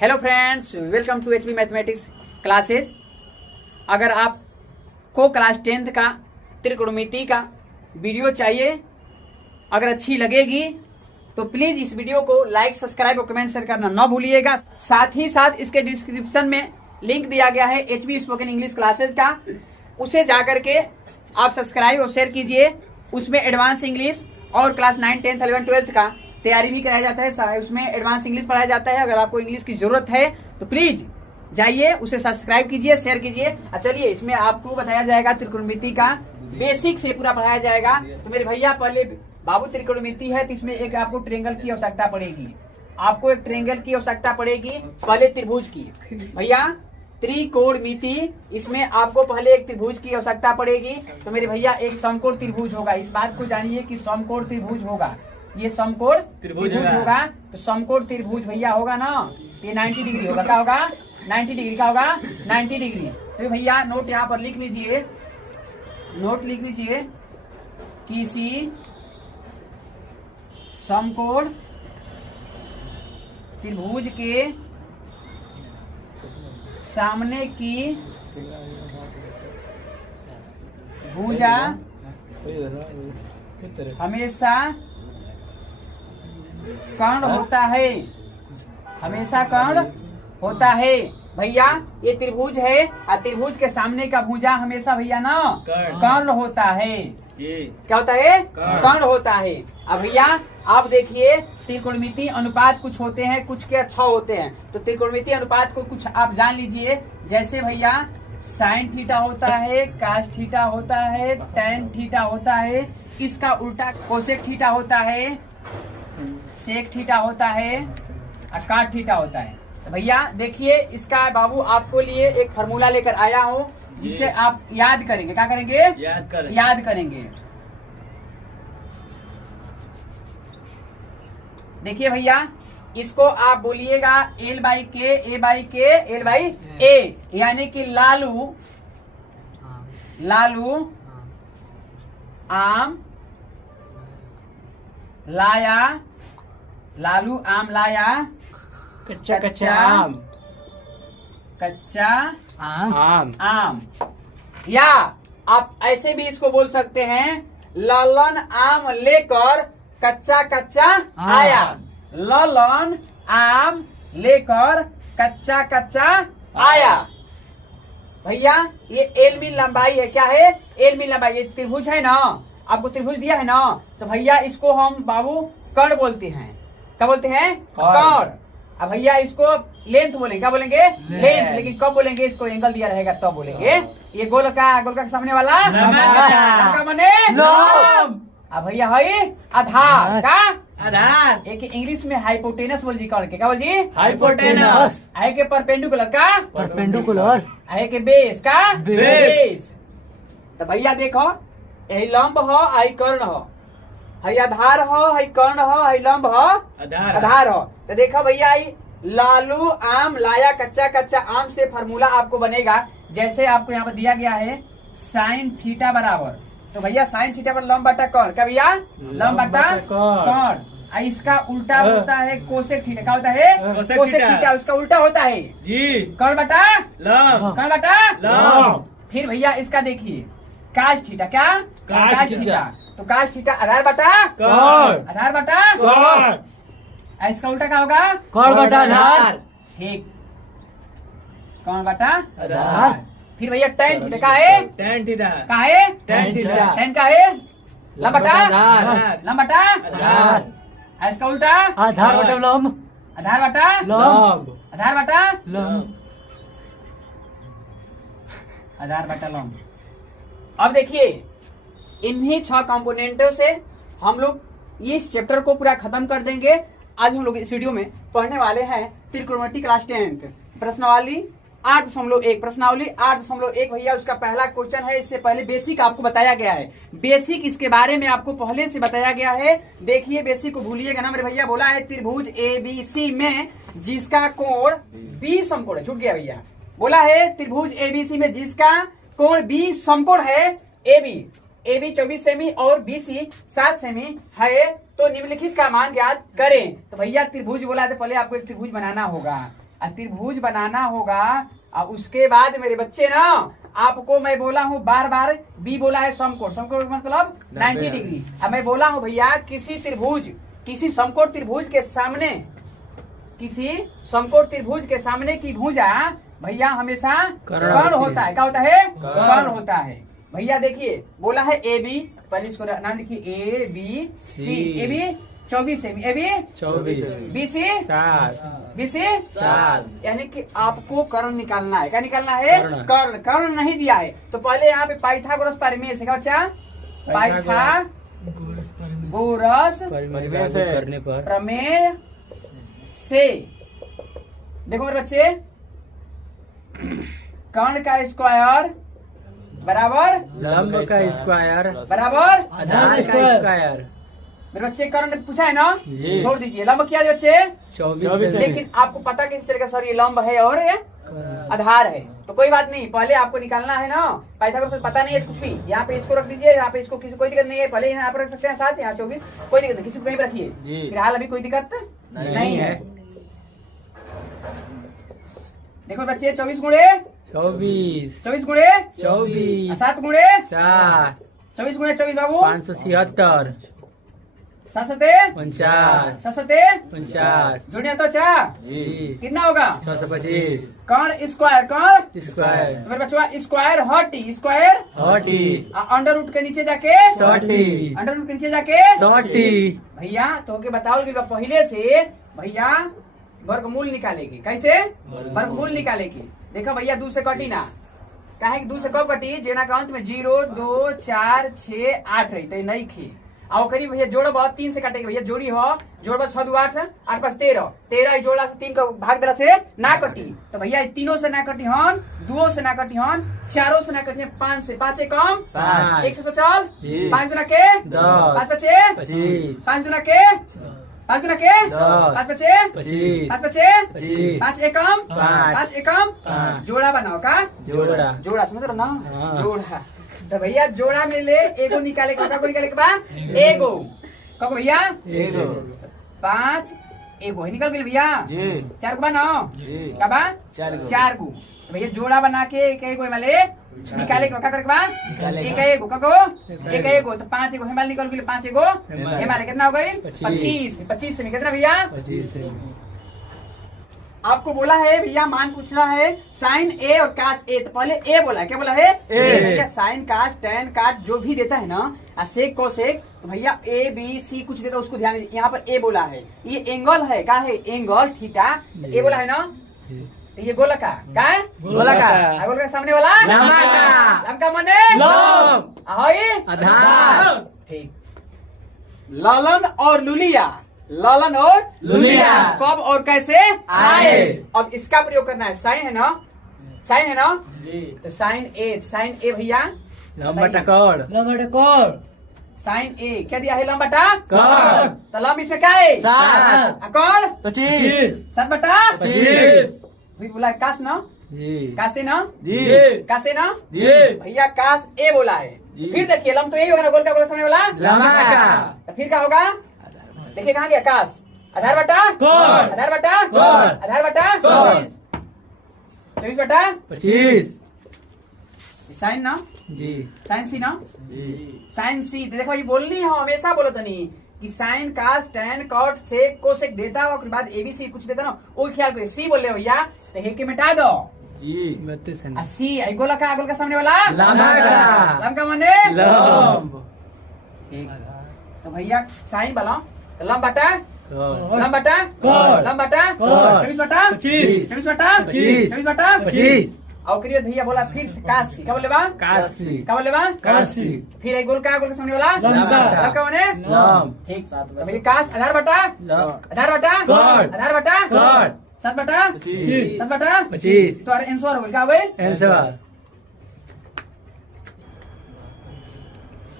Hello friends, welcome to HB mathematics classes. अगर आपको class 10th का त्रिकोणमिति का वीडियो चाहिए, अगर अच्छी लगेगी तो प्लीज इस वीडियो को लाइक, सब्सक्राइब और कमेंट शेयर करना ना भूलिएगा। साथ ही साथ इसके डिस्क्रिप्शन में लिंक दिया गया है एचबी स्पोकन इंग्लिश क्लासेज का, उसे जाकर के आप सब्सक्राइब और शेयर कीजिए। उसमें एडवांस इंग्लिश और क्लास 9, 10, 11, 12 का तैयारी भी कराया जाता है। उसमें एडवांस इंग्लिश पढ़ाया जाता है। अगर आपको इंग्लिश की जरूरत है तो प्लीज जाइए, उसे सब्सक्राइब कीजिए, शेयर कीजिए। चलिए, इसमें आपको बताया जाएगा त्रिकोणमिति का बेसिक से पूरा पढ़ाया जाएगा। तो मेरे भैया, पहले बाबू त्रिकोणमिति है तो इसमें एक आपको ट्रायंगल की आवश्यकता पड़ेगी। आपको एक ट्रायंगल की आवश्यकता पड़ेगी, पहले त्रिभुज की। भैया त्रिकोणमिति, इसमें आपको पहले एक त्रिभुज की आवश्यकता पड़ेगी। तो मेरे भैया एक समकोण त्रिभुज होगा। इस बात को जानिए कि समकोण त्रिभुज होगा, ये समकोण त्रिभुज होगा। तो समकोण त्रिभुज भैया होगा ना, ये 90 डिग्री होगा। क्या होगा? 90 डिग्री का होगा, 90 डिग्री। तो भैया नोट यहाँ पर लिख लीजिए, नोट लिख लीजिए, किसी समकोण त्रिभुज के सामने की भुजा हमेशा कर्ण होता है, हमेशा कर्ण होता है। भैया ये त्रिभुज है और त्रिभुज के सामने का भुजा हमेशा भैया ना कर्ण होता है। क्या होता है? कर्ण होता है। अब भैया आप देखिए, त्रिकोणमिति अनुपात कुछ होते हैं, कुछ के 6 होते हैं। तो त्रिकोणमिति अनुपात को कुछ आप जान लीजिए। जैसे भैया साइन थीटा होता है, कास थीटा होता है, टैन थीटा होता है, इसका उल्टा कोसेक थीटा होता है, सेक थीटा होता है और काट थीटा होता है। तो भैया देखिए, इसका बाबू आपको लिए एक फार्मूला लेकर आया हो, जिससे आप याद करेंगे। क्या करेंगे? याद करेंगे। देखिए भैया, इसको आप बोलिएगा L बाई के, A बाई के, L बाई A, यानी कि लालू आम लाया, लालू आम लाया कच्चा आम। या आप ऐसे भी इसको बोल सकते हैं, ललन आम लेकर कच्चा आया। ललन आम लेकर कच्चा आया। भैया ये एल मीन लंबाई है। क्या है? एल मीन लंबाई। ये त्रिभुज है ना, आपको त्रिभुज दिया है ना, तो भैया इसको हम बाबू कर्ण बोलते हैं। क्या बोलते हैं? कर्ण। अब भैया इसको लेंथ बोलेंगे। क्या बोलेंगे? लेंथ। लेकिन कब बोलेंगे? इसको एंगल दिया रहेगा तब बोलेंगे। ये गोल का सामने वाला क्या बने? अब भैया है आधार। का आधार। एक इंग्लिश में हाइपोटेनस बोल जी। कर्ण के क्या बोल जी? हाइपोटेनस। आई के परपेंडिकुलर का परपेंडिकुलर। आई के बेस का बेस। तो भैया देखो, यही लंब हो, आई कर्ण हो, है आधार हो, है कर्ण हो, है लंब हो, आधार हो। तो देखो भैया, लालू आम लाया कच्चा आम से फार्मूला आपको बनेगा। जैसे आपको यहाँ पर दिया गया है साइन थीटा बराबर, तो भैया साइन थीटा पर लंब बटा कर्ण। क्या भैया? लंब बटा कर्ण। इसका उल्टा होता है कोसेक थीटा। क्या होता है? Cosec theta. उसका उल्टा होता है जी, कर्ण बटा लंब, कर्ण बटा लंब। फिर भैया इसका देखिए काश थीटा। क्या? काश थीटा। तो काश थीटा आधार बटा कर्ण, आधार बटा कर्ण। इसका उल्टा क्या होगा? कर्ण बटा आधार। ठीक, कर्ण बटा आधार। फिर भैया टैन थीटा का है? टैन थीटा का है? Tan theta. टैन का है? लंब बटा आधार, लंब बटा आधार। इसका उल्टा आधार बटा लंब, आधार बटा लंब, आधार बटा लंब, आधार बटा लंब। अब देखिए, इन्हीं 6 कंपोनेंटों से हम लोग इस चैप्टर को पूरा खत्म कर देंगे। आज हम लोग इस वीडियो में पढ़ने वाले हैं त्रिकोणमिति क्लास 10th प्रश्नावली 8.1। प्रश्नावली 8.1 भैया उसका पहला क्वेश्चन है। इससे पहले बेसिक आपको बताया गया है। बेसिक इसके बारे में आपको पहले से बताया गया है। देखिए, बेसिक को भूलिएगा ना मेरे भैया। बोला है त्रिभुज ABC में जिसका कोण B समकोण है। छूट गया भैया। बोला है त्रिभुज ABC में जिसका कोण B समकोण है। AB 24 सेमी और BC 7 सेमी है। तो निम्नलिखित का मान ज्ञात करें। तो भैया त्रिभुज बोला है तो पहले आपको एक त्रिभुज बनाना होगा। त्रिभुज बनाना होगा। और उसके बाद मेरे बच्चे ना, आपको मैं बोला हूँ बार बार, बी बोला है समकोण, समकोण मतलब 90 डिग्री। अब मैं बोला हूँ भैया किसी त्रिभुज, किसी समकोण त्रिभुज के सामने, किसी समकोण त्रिभुज के सामने की भुजा भैया हमेशा कर्ण होता है। क्या होता है? कर्ण होता है। भैया देखिए बोला है ए बी, पहले इसको नाम लिखिए A B C. A B 24 cm, A B 24, B C 7, B C 7, यानी कि आपको कर्ण निकालना है। क्या निकालना है? कर्ण। कर्ण नहीं दिया है तो पहले यहाँ पे पाइथागोरस प्रमेय से, क्या बच्चा? पाइथागोरस प्रमेय से देखो मेरे बच्चे, कर्ण का स्क्वायर बराबर लंब का स्क्वायर बराबर आधार का स्क्वायर। मेरे बच्चे कर्ण पूछा है ना, जी। छोड़ दीजिए। लंब क्या है बच्चे? 24। लेकिन आपको पता किस तरह का, सॉरी, लंब है और आधार है, तो कोई बात नहीं, पहले आपको निकालना है ना। पाइथागोरस पता नहीं है कुछ भी, यहाँ पे इसको रख दीजिए, यहाँ पे इसको, किसी कोई दिक्कत नहीं है। पहले यहाँ पर रख सकते हैं 7, यहाँ 24, कोई दिक्कत नहीं, किसी को कहीं पर रखिए, फिलहाल अभी कोई दिक्कत नहीं है। देखो बच्चे 24 गुणे 24, 24 गुणे 24, 7 गुणे 4, 24 गुणे 24 बाबू 576, 7 सते 49, 7 सते 49, जोड़िया तो अच्छा कितना होगा? 625 कर्ण स्क्वायर, कर्ण स्क्वायर, तो मेरे बच्चों स्क्वायर हॉटी, स्क्वायर 40, अंडर रूट के नीचे जाके 40, अंडर रूट के नीचे जाके 40। भैया तो के बताओ कि पहले से भैया वर्गमूल निकालेगी। कैसे? वर्गमूल निकालेगी। देखो भैया 2 से कटी ना, कहे 2 से कब कटी? जेना का अंत में 0, 2, 4, 6, 8 रही तो नहीं खे। आओ करीब भैया जोड़ बहुत 3 से काटेंगे भैया, जोड़ी हो जोड़ बहुत 6 2 8, 8 5 13, 13 जोड़ा से 3 का भाग दरा से ना कटी, तो भैया 3 से ना कटी हन, 2 से ना कटी हन, 4 से ना कटी, 5 से 5 कम 1 से 100, 5 गुना के 10, 5 बचे 25, 5 गुना के 5 गुना के 5 बचे 25, 5 बचे 25, 5 एकम 5 एकम जोड़ा बनाओ का जोड़ा, जोड़ा समझ रहे ना? जोड़ा। तो भैया जोड़ा में ले एगो निकाले के बाद एगो कब भैया? एगो 5 एगो है निकल गए भैया, 4 को बनाओ क्या बा? 4 को भैया जोड़ा बना के एक एगो में ले निकाले के करे के बाद एक एगो कको एक एगो, तो 5 एगो हिमाल निकल गए, 5 एगो हिमाल कितना हो गई? 25। 25 से कितना भैया? 25। आपको बोला है भैया, मान पूछना है साइन ए और कास ए, तो पहले ए बोला है। क्या बोला है? ए। साइन कास टैन काट जो भी देता है ना, सेक कोसेक, तो भैया ए बी सी कुछ देता है उसको ध्यान दीजिए। यहाँ पर ए बोला है, ये एंगल है, क्या है? Angle theta. ए बोला है ना, तो ये गोलका क्या है? गोलका। गोलका सामने वाला लंब का मने आधार। ठीक। ललन और लुलिया, ललन और लुलिया कब और कैसे आए? अब इसका प्रयोग करना है। साइन है ना, साइन है ना, तो साइन ए भैया लंबा टकोर, लंबा टकोर, साइन ए क्या दिया है? लंब बटा कर्ण, तो लंब इसमें क्या है? 7, कर्ण 25, 7 बटा 25। भी बोला है कास ना, कासे ना, कासे ना भैया, कास ए बोला है। फिर देखिए लंब तो यही होगा ना, गोल का सामने वाला लंबा, तो फिर क्या होगा? देखिए कहाँ गया? कास आधार बटा कर्ण, आधार बटा कर्ण, आधार बटा कर्ण, 24 बटा 25। साइन ना जी, साइन सी ना जी, साइन सी। देखो ये बोलनी है, हमेशा बोलो तो नहीं कि साइन कास टैन कॉट सेक कोसेक देता हो, उसके बाद एबीसी कुछ देता ना, वो ख्याल करो। सी बोल रहे हो भैया, तो हे के मिटा दो जी। सी आई गोला का, गोल का सामने वाला लंब का माने लंब। ठीक, तो भैया साइन वाला लंब बटा लंब बटा लंब बटा 24 बटा 25, 24 बटा 25, 24 बटा 25। और करिए भैया बोला फिर काशी, क्या बोले बा? काशी। क्या बोले बा? काशी। फिर एक गोल का, गोल के सामने वाला लंब का माने लंब। ठीक, तो भैया काश आधार बटा आधार बटा आधार बटा 7 बटा 25, 7 बटा 25, तो आंसर हो गया। क्या हो गई? आंसर।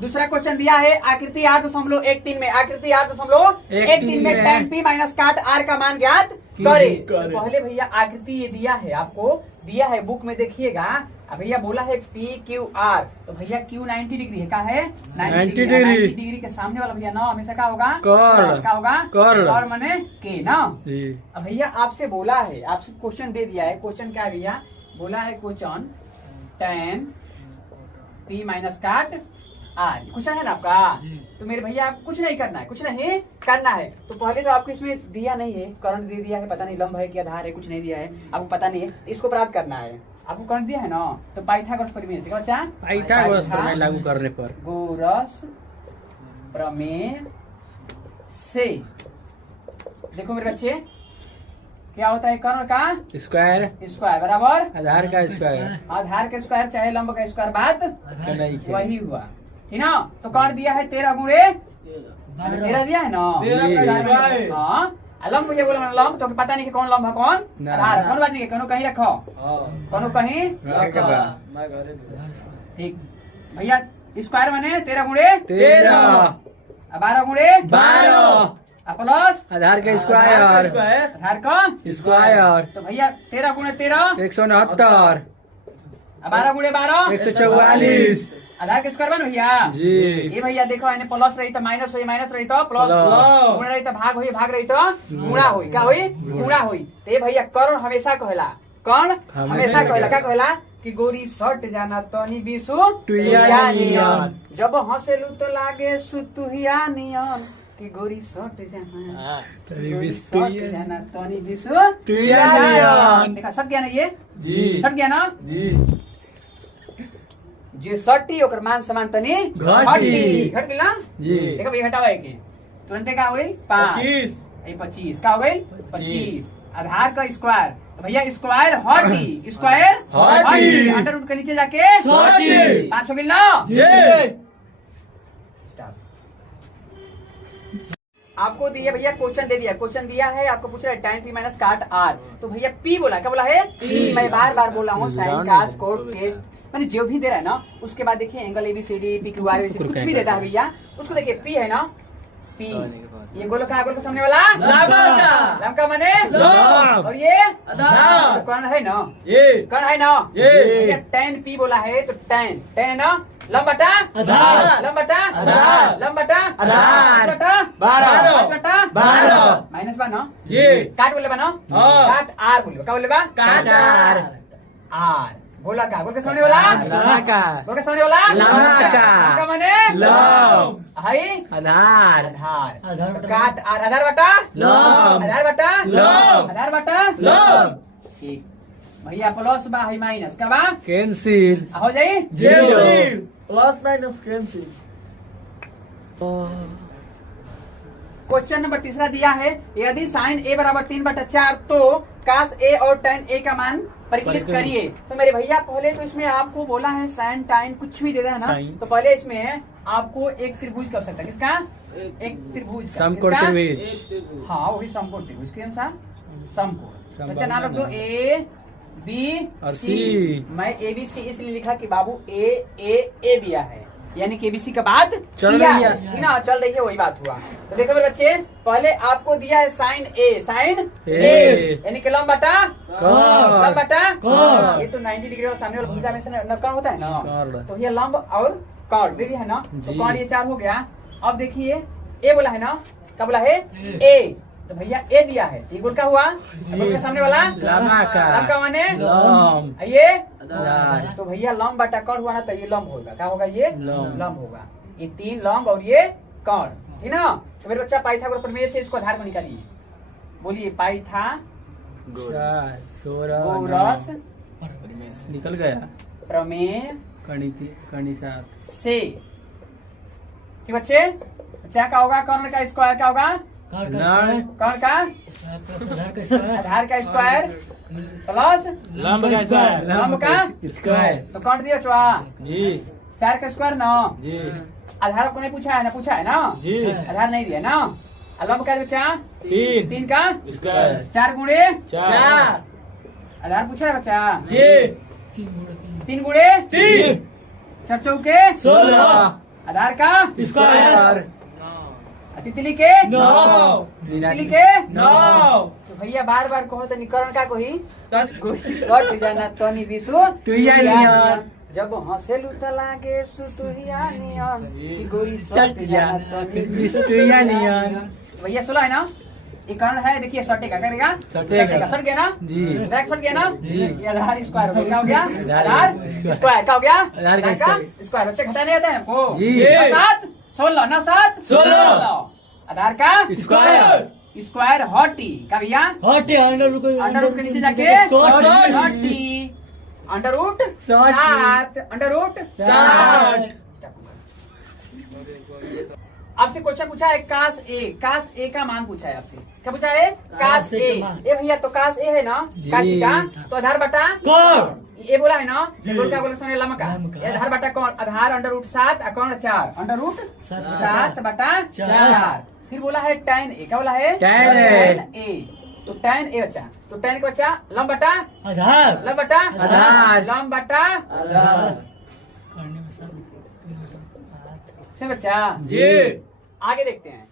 दूसरा क्वेश्चन दिया है आकृति 8.13 में, आकृति 8.13 में tan p माइनस काट r का मान ज्ञात करे। पहले भैया आकृति ये दिया है, आपको दिया है बुक में, देखिएगा अब भैया बोला है पी क्यू आर, तो भैया क्यू 90 डिग्री है, क्या है 90 90 डिग्री। डिग्री के सामने वाला भैया ना हमेशा क्या होगा कर्ल। क्या होगा कर्ल। और माने के ना। जी। अब भैया आपसे बोला है, आपसे क्वेश्चन दे दिया है, क्वेश्चन क्या है भैया, बोला है क्वेश्चन tan p माइनस काट आर, क्वेश्चन है ना आपका। तो मेरे भैया आप कुछ नहीं करना है, कुछ नहीं करना है। तो पहले तो आपको इसमें दिया नहीं है, करंट दे दिया है, पता नहीं लंब है कि आधार है, कुछ नहीं दिया है, आपको पता नहीं है, इसको प्राप्त करना है। आपको करंट दिया है ना, तो पाइथागोरस प्रमेय से क्या बच्चा, पाइथागोरस प्रमेय लागू करने पर गोरस प्रमेय से, देखो मेरे बच्चे क्या होता है, कर्ण का स्क्वायर स्क्वायर बराबर आधार का स्क्वायर आधार का स्क्वायर चाहे लंब का स्क्वायर, बात नहीं किया। वही हुआ, ठीक ना। तो कर्ण दिया है 13 गुणे 13 दिया है ना, 13 हाँ। लंब ये बोला मैंने लंब, तो पता नहीं कि कौन लंब है कौन ना। आधार है, कौन बात नहीं, कौन कहीं रखो, कौन कहीं रख बा। ठीक भैया। स्क्वायर माने 13 गुणे 13 12 गुणे 12 प्लस आधार का स्क्वायर आधार का स्क्वायर तो भैया 13 गुणे 13 169 12 गुणे 12 144 आधार के स्क्वायर बन भैया जी। ये भैया देखो इन्हें प्लस रही तो माइनस हुई, माइनस रही तो प्लस, प्लस। गुणा रही तो भाग हुई, भाग रही तो गुणा हुई, क्या हुई गुणा हुई। तो ये भैया कर्ण हमेशा कहला, कर्ण हमेशा कहला, क्या कहला कि गोरी सट जाना तनी बिसु तुहिया नियन। जब हंसेलू तो लागे सुतुहिया नियन कि गोरी सट जाना तनी गोरी बिसु सट जाना तनी बिसु तुहिया नियन। देखा सट गया ना, ये जी। सट गया ना जी। जे सट्टी ओकर मान समान तनी घटी। घट गेल ना जी। देखो भैया हटावा है कि तुरंत क्या हो गई 5 ये 25 का हो गई 25 आधार का स्क्वायर। तो भैया स्क्वायर हटी, स्क्वायर हटी। अंडर रूट के नीचे जाके सटी। 5 हो गई ना। आपको दिया भैया क्वेश्चन दे दिया, क्वेश्चन दिया है आपको पूछ रहा है tan p माइनस काट r। तो भैया p बोला, क्या बोला है p। मैं बार बार बोला हूँ साइन कास कोट के मैंने जो भी दे रहा है ना, उसके बाद देखिए एंगल ABCD PQR कुछ भी देता है भैया, उसको देखिए p है ना, p ये गोल का गोल का सामने वाला लंब का माने लंब। और ये आधार। तो कौन है ना, ये कौन है ना, ये। भैया tan p बोला है तो tan है ना, लंब बटा आधार। लंब बटा आधार। लंब बटा आधार। बटा 12 5 बटा 12 माइनस बा ना, ये काट बोले बा ना, हाँ। काट आर बोले, क्या बोले बा काट आर। आर गोला का, गोल के सामने वाला लंबा का। गोल के सामने वाला लंबा का। लंबा का माने लंब। हाई आधार आधार तो काट आर आधार बटा लंब। आधार बटा लंब। आधार बटा लंब। ठीक भैया प्लस बा हाई माइनस का बा कैंसिल हो जाई zero. Plus minus cancel. Question number तीसरा दिया है, यदि साइन a बराबर 3/4 तो कास a और tan a का मान परिकलित करिए। तो मेरे भैया पहले तो इसमें आपको बोला है साइन टाइन कुछ भी देता है ना, Sin। तो पहले इसमें आपको एक त्रिभुज कर सकता है, किसका एक त्रिभुज का। समकोण किसका? त्रिभुज। हाँ वही समकोण त्रिभुज के अनुसार समकोण। समबाहु बच्चा नाम रख दो ना। A B और C। C। मैं ABC इसलिए लिखा कि बाबू A दिया है, यानी कि ABC का बाद चल किया रही है। ठीक ना, चल रही है वही बात हुआ। तो देखो मेरे बच्चे पहले आपको दिया है साइन A यानी कि लंब बटा कर्ल। लंब बटा कर्ल। ये तो 90 डिग्री और सामने वाला भुजा में से नक्कड़ होता है ना, कर्ल। तो ये लंब और कर्ल दे दिया है ना, तो जी। कर्ल ये 4 हो गया। अब देखिए A बोला है ना, क्या बोला है A, तो भैया A दिया है, ये गोल का हुआ, गोल के सामने वाला लंबा का। लंब का माने लंब। ये आधार। तो भैया लंब बटा कर्ल हुआ ना, तो ये लंब होगा, क्या होगा ये लंब। लंब होगा। ये 3 लंब और ये कर्ल, ठीक ना। तो मेरे बच्चा पाइथागोरस प्रमेय से इसको आधार को निकालिए, बोलिए पाइथागोरस 16 निकल गया प्रमेय कणिसात से कि बच्चे बच्चा क्या होगा, कर्ण का स्क्वायर क्या होगा, नड़ कर्ण का आधार का स्क्वायर प्लस लंब का स्क्वायर। लंब का स्क्वायर। तो कर्ण दिया छुआ जी 4 का स्क्वायर ना, जी आधार को नहीं पूछा है ना जी। आधार नहीं दिया ना। लंब का बच्चा 3 का स्क्वायर। 4 गुणे 4 आधार पूछा है बच्चा जी 3 गुणे 3 4 चौके 16 आधार का स्क्वायर तितली के नौ। तितली के नौ। तो भैया बार बार कहो तो निकरण का कोई तन सट जाना तनी बिसु तुहिया नियन। जब हंसेलु त लागे सुतुहिया नियन कि गोरी सट सट जा जाना तनी बिस्तुया नियन। भैया सुना है ना, ये कर्ण है, देखिए सटेगा, करेगा सटेगा। सट गया ना, जी। डायरेक्ट सट गया ना, जी। ये आधार स्क्वायर हो गया, क्या हो गया? आधार आधार स्क्वायर। स्क्वायर क्या हो गया? आधार का स्क्वायर। बच्चे घटाने आता है आपको? जी। 7 16 9 7 16। आधार का स्क्वायर। स्क्वायर हॉटी का भैया हटे अंडर रूट अंडर रूट के नीचे जाके सॉर्ट। हॉटी अंडर रूट सॉर्ट। 7 अंडर रूट 60। आपसे क्वेश्चन पूछा है कास ए का मान पूछा है आपसे, क्या पूछा है? कास ए। का मान। ए भैया तो कास ए है ना, जी। काशी का, तो आधार बटा कौन? ये बोला है ना, जी। बोल क्या बोला सुनिए, लमका। लमका। ये आधार बटा कौन? आधार अंडर रूट 7 कौन 4 अंडर रूट 7 बटा 4। फिर बोला है tan ए, क्या बोला है? tan A। tan ए। तो tan ए बचा, तो tan का बचा लंब बटा आधार लंब बटा आधार। लंब बटा करने में सब से बचा। जी। आगे देखते हैं।